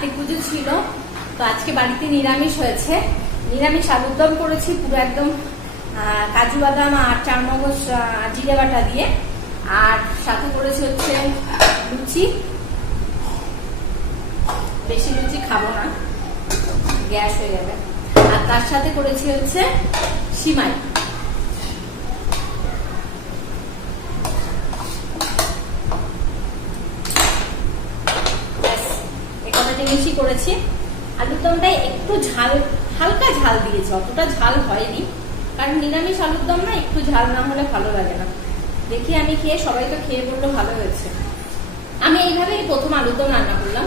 কার্তিক পুজো ছিল, তো আজকে বাড়িতে নিরামিষ হয়েছে। নিরামিষ আলুর দম করেছি পুরো একদম কাজু বাদাম আর চারমগজ জিরে বাটা দিয়ে। আর সাথে করেছি হচ্ছে লুচি, বেশি লুচি খাবো না, গ্যাস হয়ে যাবে। আর তার সাথে করেছি হচ্ছে সিমাই। জিনিসই করেছি। আলুর দমটাই একটু ঝাল, হালকা ঝাল দিয়েছে, অতটা ঝাল হয়নি, কারণ নিরামিষ আলুর দম না একটু ঝাল না হলে ভালো লাগে না। দেখি আমি খেয়ে, সবাই তো খেয়ে বললো ভালো হয়েছে। আমি এইভাবেই প্রথম আলুর দম রান্না করলাম।